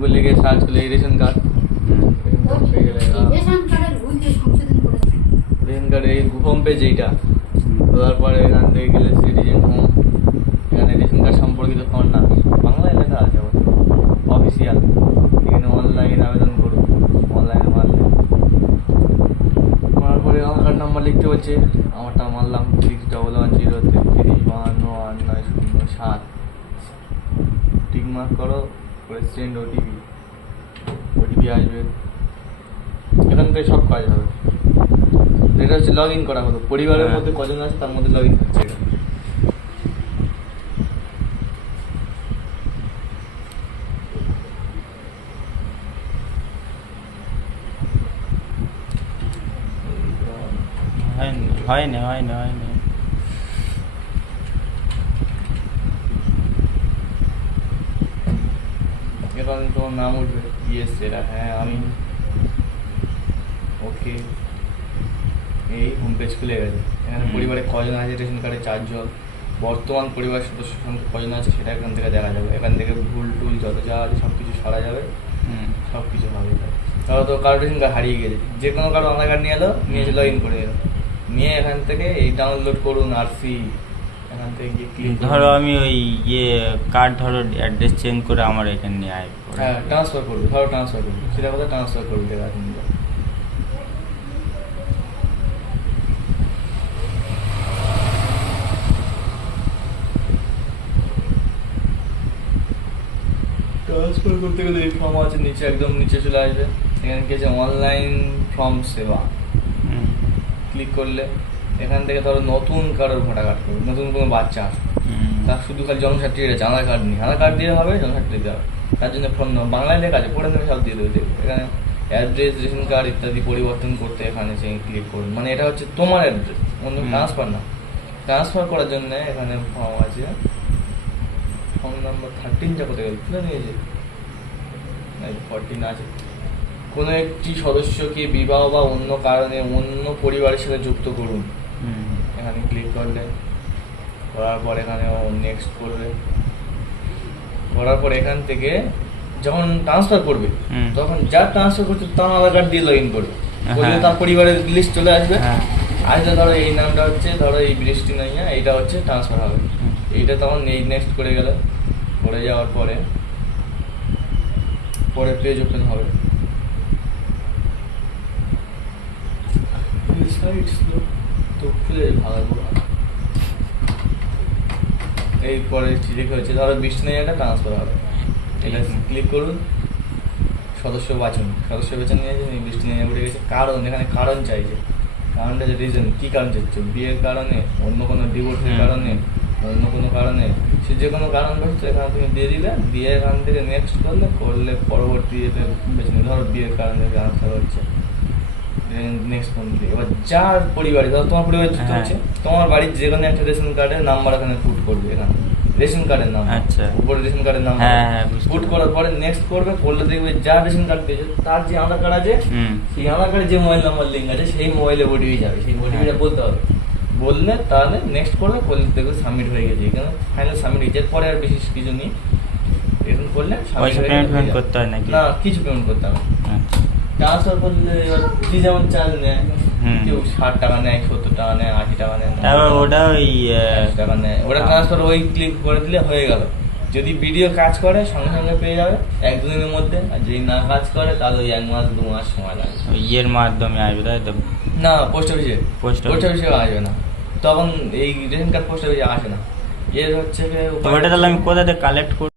গুগলে গিয়ে সার্চ করলে রেশন কার্ড, রেশন কার্ড এই হোম পেজ এইটা খোলার পরে এখান থেকে গেলে সিটিজেন হোম, এখানে রেশন কার্ড সম্পর্কিত ফর্ম না বাংলায় লেখা আছে অফিসিয়াল, এখানে অনলাইন আবেদন করুন, অনলাইনে মারলে মারার পরে আধার কার্ড নাম্বার লিখতে বলছে, আমারটা মারলাম 611033528907, টিক মার্ক করো করে সেন্ড ওটিপি আসবে, এখান থেকে সব কাজ হবে। এটা হচ্ছে লগ ইন করা হলো, পরিবারের মধ্যে কজন আছে তার মধ্যে লগ ইন হচ্ছে এটা। হয়নি এবার তোমার নাম উঠবে, ইয়েস এটা হ্যাঁ আমি, ওকে এই হোম পেজ খুলে গেছে। এখানে পরিবারে কজন আছে, রেশন কার্ডে 4 জন, বর্তমান পরিবার সদস্য সংখ্যা কজন আছে সেটা এখান থেকে দেখা যাবে। এখান থেকে ভুল টুল যত যা আছে সব কিছু সারা যাবে, সব কিছু হবে। তাহলে তো কারো রেশন কার্ড হারিয়ে গেছে, যে কোনো কারো আধার কার্ড নিয়ে এলো, নিয়ে লগ ইন করে এলো, নিয়ে এখান থেকে এই ডাউনলোড করুন আরসি, এখান থেকে গিয়ে ক্লিক ধরো আমি ওই কার্ড ধরো অ্যাড্রেস চেঞ্জ করে আমার এখানে নিয়ে আয়, হ্যাঁ ট্রান্সফার করবে, ধরো ট্রান্সফার করবে, সেটা কথা ট্রান্সফার করবে দেখা কিন্তু। ট্রান্সফার করতে গেলে এই ফর্ম আছে নিচে, একদম নিচে চলে আসবে, এখানে কি আছে অনলাইন ফর্ম সেবা, ক্লিক করলে এখান থেকে ধরো নতুন কারোর ভোটার কার্ড করবে, নতুন কোনো বাচ্চা আসবে, তার শুধু খালি জন্ম সার্টিফিকেট আছে, আধার কার্ড নেই, আধার কার্ড দিয়ে হবে, জন্ম সার্টিফিকেট দেওয়া হবে, তার জন্য ফর্ম নাম্বার বাংলায় লেখা আছে, পড়ে নেবে সব দিয়ে দেবে। এখানে অ্যাড্রেস, রেশন কার্ড ইত্যাদি পরিবর্তন করতে এখানে সে ক্লিক করুন, মানে এটা হচ্ছে তোমার অ্যাড্রেস, অন্য ট্রান্সফার না। ট্রান্সফার করার জন্য এখানে ফর্ম আছে, ফর্ম নাম্বার 13 যা কোথায় গেল খুলে নিয়েছে, 14 আছে। কোনো একটি সদস্যকে বিবাহ বা অন্য কারণে অন্য পরিবারের সাথে যুক্ত করুন, এখানে ক্লিক করলে, করার পর এখানে নেক্সট করবে, করার পর এখান থেকে যখন ট্রান্সফার করবে তখন যার ট্রান্সফার করছে তার আধার কার্ড দিয়ে লগ ইন করবে, করলে তার পরিবারের লিস্ট চলে আসবে। আজকে ধরো এই নামটা হচ্ছে, ধরো এই বৃষ্টি নাইয়া, এইটা হচ্ছে ট্রান্সফার হবে, এইটা তখন এই নেক্সট করে গেল, করে যাওয়ার পরে পরে পেজ ওপেন হবে, তো খুলে ভালো এরপরে রেখে হচ্ছে ধরো বৃষ্টি নাইয়াটা ট্রান্সফার হবে, এটা ক্লিক করুন, সদস্য বাছুন, সদস্য বেছে নিয়েছে, বৃষ্টি নাইয়া উঠে গেছে। কারণ এখানে কারণ চাইছে, কারণটা যে রিজন, কী কারণ চাইছে, বিয়ের কারণে, অন্য কোনো ডিভোর্সের কারণে, অন্য কোনো কারণে, সে যে কোনো কারণ বসছে এখানে তুমি দিয়ে দিলে, দিয়ে এখান থেকে নেক্সট করলে পরবর্তী ইয়েতে বেছে নিলে, ধরো বিয়ের কারণে ট্রান্সফার হচ্ছে, নেক্সট করলে এবার যার পরিবারে, ধরো তোমার পরিবারের যুক্ত হচ্ছে, তোমার বাড়ির যে কোনো একটা রেশন কার্ডের নাম্বার এখানে পুট করবে, এখানে রেশন কার্ডের নাম্বার, উপরে রেশন কার্ডের নাম্বার পুট করার পরে নেক্সট করবে, করলে দেখবে যার রেশন কার্ড দিয়েছে তার যে আধার কার্ড আছে, সেই আধার কার্ডে যে মোবাইল নাম্বার লিঙ্ক আছে সেই মোবাইলে ওটিপি যাবে, সেই ওটিপিটা বলতে হবে, বললে তাহলে নেক্সট করলে দেখবে সাবমিট হয়ে গেছে, এখানে ফাইনাল সাবমিট হয়ে যাওয়ার পরে আর বিশেষ কিছু নেই, এরকম করলে পেমেন্ট করতে হয় নাকি? না, কিছু পেমেন্ট করতে হবে। ট্রান্সফার করলে যে যেমন চার্জ নেয়, কেউ 60 টাকা নেয়, 70 টাকা নেয়, 80 টাকা নেয়, ওটা ওই টাকা নেয়, ওটা ট্রান্সফার ওই ক্লিক করে দিলে হয়ে গেল। যদি ভিডিও কাজ করে সঙ্গে সঙ্গে পেয়ে যাবে 1-2 দিনের মধ্যে, আর যদি না কাজ করে তাহলে ওই 1 মাস 2 মাস সময় লাগবে। ইয়ের মাধ্যমে আসবে তাই তো? না, পোস্ট অফিসে আসবে না, তখন এই রেশন কার্ড পোস্ট অফিসে আসে না, এর হচ্ছে ওটা তাহলে আমি কোথা থেকে কালেক্ট